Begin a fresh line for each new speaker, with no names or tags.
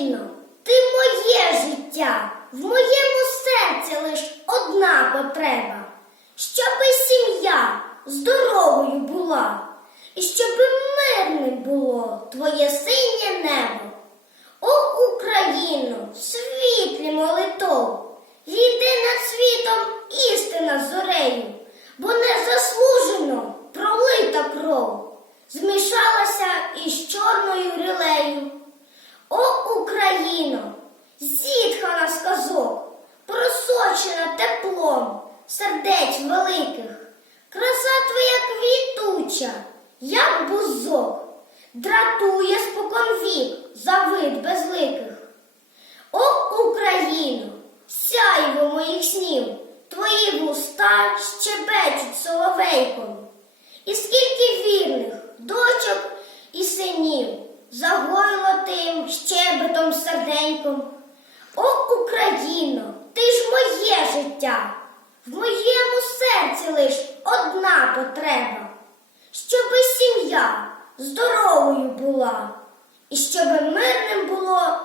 Україно, ти моє життя, в моєму серці лиш одна потреба, щоби сім'я здоровою була, і щоби мирним було твоє синє небо. Україно, зітхана з казок, просочена теплом сердець великих, краса твоя квітуча, як бузок, дратує споконвік за вид безликих. О, Україно, сяйво моїх снів, твої вуста щебечуть соловейком. І скільки вірних дочок і синів загоїло тим щебетом серденьком. О, Україно, ти ж моє життя, в моєму серці лиш одна потреба, щоби сім'я здоровою була, і щоби мирним було.